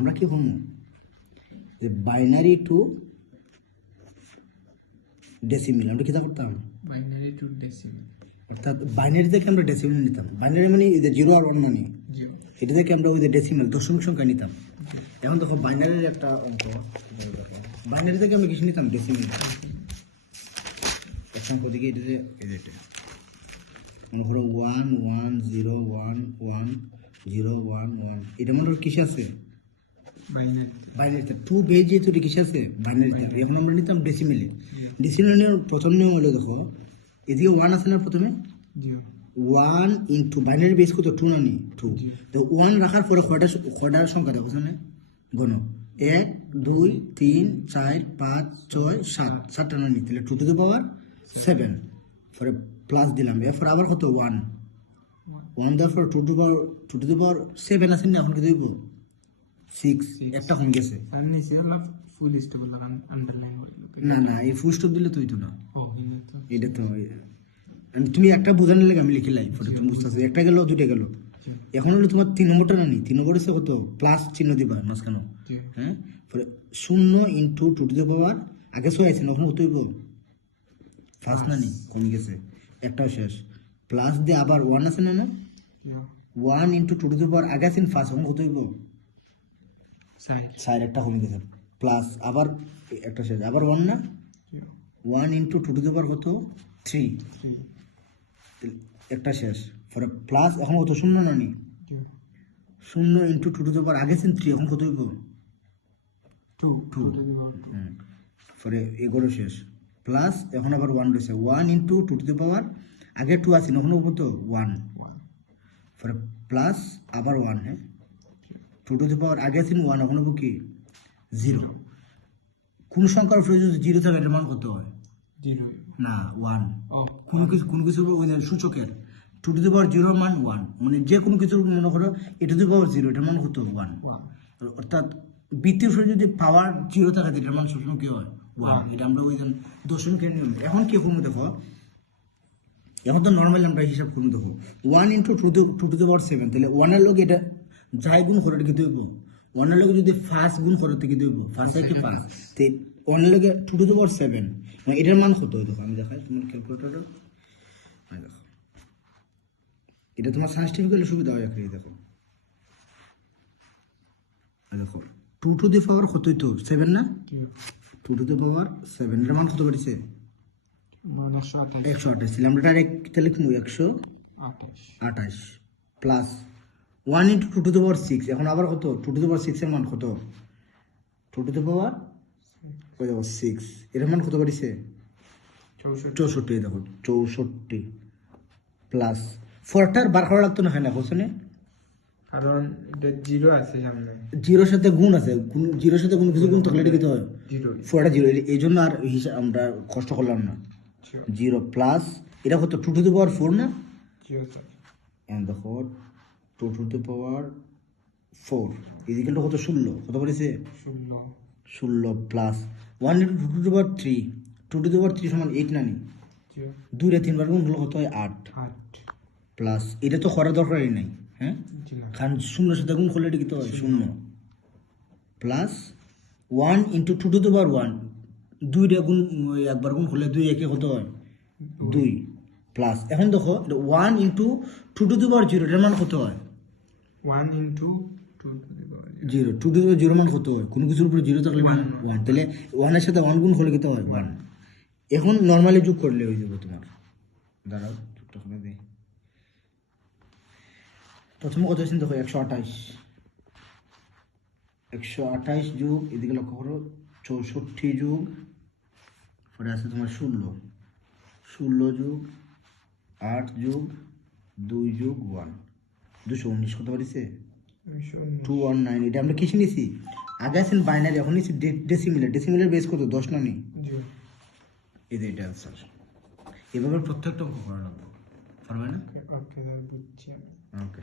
আমরা কি করবো যে বাইনারি টু ডেসিমিল আমরা কি করতাম বাইনারি টু ডেসিমিল অর্থাৎ বাইনারি থেকে আমরা ডেসিমিল নিতাম বাইনারি মানে এই যে 0 আর 1 মানে এটা থেকে আমরা ওই যে ডেসিমিল দশমিক সংখ্যা নিতাম এখন দেখো বাইনারির একটা অঙ্ক বাইনারি থেকে আমরা কিছু নিতাম ডেসিমিল এক সংখ্যা দিকে এটা মনে করো 1 1 0 1 1 0 1 1 এটা মনে করো কিসে আছে বাইনারিতে 2 বেজ যেহেতু এটা কিসে আছে বাইনারিতে এখন আমরা নিতাম ডেসিমিলে ডেসিমিলের প্রথম নিয়ম হলো দেখো এদিকে 1 আছে না প্রথমে 1 ইন্টু বাইনারি বেস কত 2 না নি 2 তো 1 রাখার পরে কয়টা সংখ্যা দেখো না গণ 1 2 3 4 5 6 7 7টা না নি তাহলে 2 টু দ্য পাওয়ার 7 পরে প্লাস দিলাম এরপর আবার কত 1 1 দেওয়ার পর 2 টু দ্য পাওয়ার 7 আছে না এখন কি দেব 6 একটা কমে গেছে আমি সেগুলো ফুল স্টপ লাগান আন্ডারলাইন না না এই ফুল স্টপ দিলে তো হইতো না ও এটা তো তুমি একটা বোঝানোর লাগে আমি লিখে লাই ফটো তুমি বুঝতেছো একটা গেল দুইটা গেল এখন হলো তোমার 3 নম্বরটা না নি 3 নম্বর আছে কত প্লাস চিহ্ন দিবা মাঝখানে হ্যাঁ পরে 0 ইনটু 2 টু দ্য পাওয়ার আগে 6 আছে না এখন কত হইব ফার্স্ট না নি কমে গেছে একটা শেষ প্লাস দিয়ে আবার 1 আছে না 1 ইনটু 2 টু দ্য পাওয়ার আগে আছে ফার্স্ট এখন কত হইব সাইড একটা কমে গেছে প্লাস আবার একটা শেষ আবার 1 না 1 ইনটু 2 টু দ্য পাওয়ার কত 3 একটা শেষ পরে প্লাস এখন কত 0 না নি 0 ইনটু 2 টু দ্য পাওয়ার আগে আছে 3 এখন কত হইব 2 পরে এগুলো শেষ প্লাস এখন আবার 1 রয়েছে 1 ইনটু 2 টু দ্য পাওয়ার আগে 2 আছে এখন কত 1 পরে প্লাস আবার 1 হ্যাঁ 2 টু দ্য পাওয়ার আগে আছে 1 এখন কি 0 কোন সংখ্যার উপরে যদি 0 থাকে এর মান কত হয় 0 না 1 কোন কিছু ওই সূচকের 2 টু দ্য পাওয়ার 0 মান 1 মানে যে কোনো কিছু মনে করো a টু দ্য পাওয়ার 0 এটার মান কত 1 অর্থাৎ বৃত্তের উপরে যদি পাওয়ার 0 থাকে এটার মান সবসময় কি হয় 1 এটা আমরা ওই দশমিকের নিয়ম এখন কি করবো দেখো এখন তো নর্মালি আমরা হিসাব করবো দেখো 1 ইনটু 2 টু দ্য পাওয়ার 7 তাহলে 1 এর লগে এটা যাই গুণ করে কি দেব 1 এর লগে যদি ফার্স্ট গুণ করে কি দেব ফার্স্ট কি 5 তে 1 এর লগে 2 টু দ্য পাওয়ার 7 মানে এটার মান কত দেখো আমি দেখাই তোমার ক্যালকুলেটরে দেখো এটা তোমার সায়েন্টিফিক হলে সুবিধা হয় এখানে দেখো দেখো 2 টু দ্য পাওয়ার কত হইতো 7 না 2 টু দ্য পাওয়ার 7 এর মান কত বেরিয়েছে 128 তাহলে আমরা ডাইরেক্ট তাহলে কি 128 plus 1 into 2 to the power 6 এখন আবার কত 2 টু দ্য পাওয়ার 6 এর মান কত 2 টু দ্য পাওয়ার কত দেখো 6 এর মান কত বেরিয়েছে 64 দেখো 64 প্লাস 4টার বার করা লাগতো না হয় না কোশ্চেনে কারণ এটা 0 আছে সামনে 0 সাথে গুণ আছে 0 সাথে কোনো কিছু গুণ থাকলে এটা কি হয় 0 4টা 0 এই জন্য আর হিসাব আমরা কষ্ট করলাম না 0 প্লাস এটা কত 2 টু দ্য পাওয়ার 4 না 0 এন্ড দেখো 2 to the power 4 equal to কত 16 কত বলেছে 16 plus 1 into 2 to the power 3 2 to the power 3 সমান 8 না নি 2 রে 3 বার গুণ হলো কত হয় 8 প্লাস এটা তো করা দরকারই নাই হ্যাঁ কারণ 0 সাথে গুণ করলে এটা কি তো হয় 0 plus 1 into 2 to the power 1 2 রে গুণ একবার গুণ করলে 2 একে কত হয় 2 প্লাস এখন দেখো 1 ইনটু 2 টু দ্য পাওয়ার 0 এর মান কত হয় 1 into 2 to the power 0 2 to the power 0 মান কত হয় কোন কিছুর উপরে 0 থাকলে 1 তাহলে 1 এর সাথে 1 গুণ করলে কত হয় 1 এখন নরমালি যোগ করলে হয়ে যাবে তোমার দাঁড়াও যোগটা করে দেই প্রথমে কত আছে দেখো 128 যোগ এদিকে লক্ষ্য করো 64 যোগ পরে আছে তোমার 16 যোগ 8 যোগ 2 যোগ 1 219 কত পারিছে 219 এটা আমরা কিসে নিছি আগে আছেন বাইনারি এখন নিছি ডেসিমিলার বেস কত 10 না নি এটা आंसर এভাবে প্রত্যেকটা অঙ্ক করা লাগবে পারবে না ওকে বুঝছি ওকে